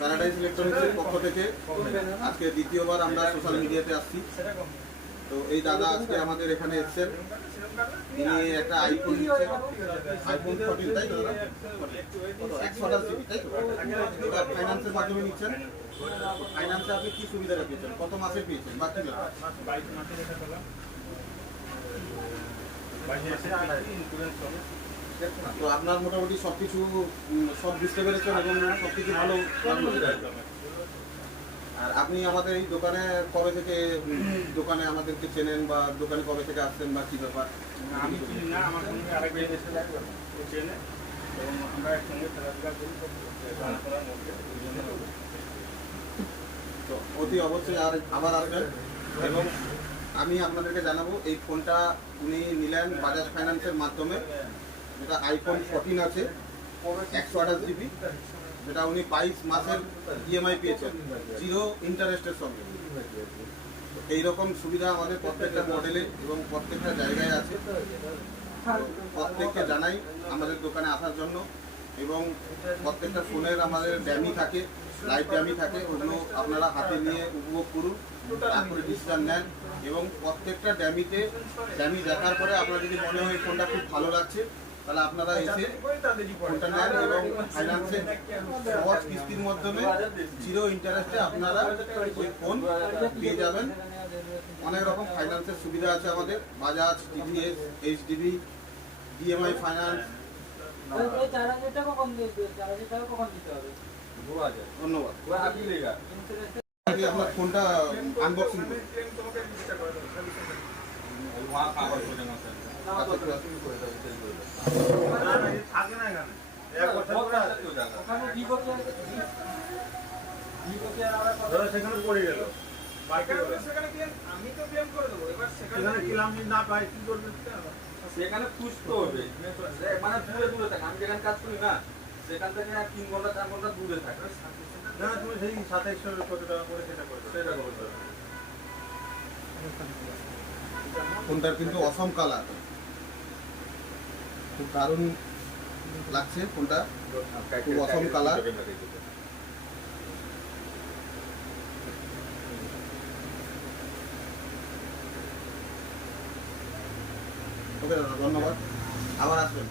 Paradise ইলেকট্রনিক্সের পক্ষ থেকে আজকে দ্বিতীয়বার আমরা সোশ্যাল মিডিয়াতে আসছি। তো এই দাদা আজকে আমাদের এখানে এসেছেন, তিনি একটা আইফোন নিচ্ছেন, আইফোন 14, তাই তো দাদা? 128 জিবি, তাই তো? ফাইন্যান্সের মাধ্যমে নিচ্ছেন। ফাইন্যান্সে আপনি কি সুবিধাটা পেয়েছেন, কত মাসে পেয়েছেন বা কি ব্যাপার? তো আপনার মোটামুটি সবকিছু সব বুঝতে পেরেছেন এবং সবকিছু ভালো। আর আপনি আমাদের এই দোকানে কবে থেকে দোকানে আমাদেরকে চেনেন বা দোকানে কবে থেকে আসছেন বা কি ব্যাপার? আমি চিনি না, আমার সঙ্গে আরেক ভাই এসে চেনে এবং আমরা একসঙ্গে খেলাধুলা করি। তো অতি অবশ্যই আর আবার আসবেন। এবং আমি আপনাদেরকে জানাবো, এই ফোনটা উনি নিলেন বাজাজ ফাইন্যান্সের মাধ্যমে, যেটা আইফোন 14 আছে, 128 জিবি, যেটা উনি 22 মাসের ইএমআই পেয়েছেন জিরো ইন্টারেস্টের সঙ্গে। এইরকম সুবিধা আমাদের প্রত্যেকটা মডেলে এবং প্রত্যেকটা জায়গায় আছে। প্রত্যেককে জানাই আমাদের দোকানে আসার জন্য। এবং প্রত্যেকটা ফোনের আমাদের ড্যামি থাকে, লাইভ ড্যামি থাকে, ওগুলো আপনারা হাতে নিয়ে উপভোগ করুন, তারপরে ডিসিশন নেন। এবং প্রত্যেকটা ড্যামি দেখার পরে আপনার যদি মনে হয় ফোনটা খুব ভালো লাগছে, তাহলে আপনারা এসে ফোনটা নেন এবং ফাইন্যান্সে সহজ কিস্তির মাধ্যমে জিরো ইন্টারেস্টে আপনারা ওই ফোন পেয়ে যাবেন। অনেক রকম ফাইন্যান্সের সুবিধা আছে আমাদের, Bajaj, TVS, HDB, DMI finance. ধন্যবাদ। আপনার ফোনটা আনবক্সিং করুন। সেখানে পড়ে গেল, সেখানে খুঁজতে হবে, মানে দূরে দূরে থাকে। আমি যেখানে কাজ করি না, সেখান থেকে 3 ঘন্টা 4 ঘন্টা দূরে থাকে। না, তুমি সেই 2700 কত টাকা করে সেটা করবে, সেটা করতে হবে। ফোনটার কিন্তু অসম কালার, খুব দারুণ লাগছে ফোনটা, খুব অসম কালার। ওকে দাদা, ধন্যবাদ, আবার আসবেন।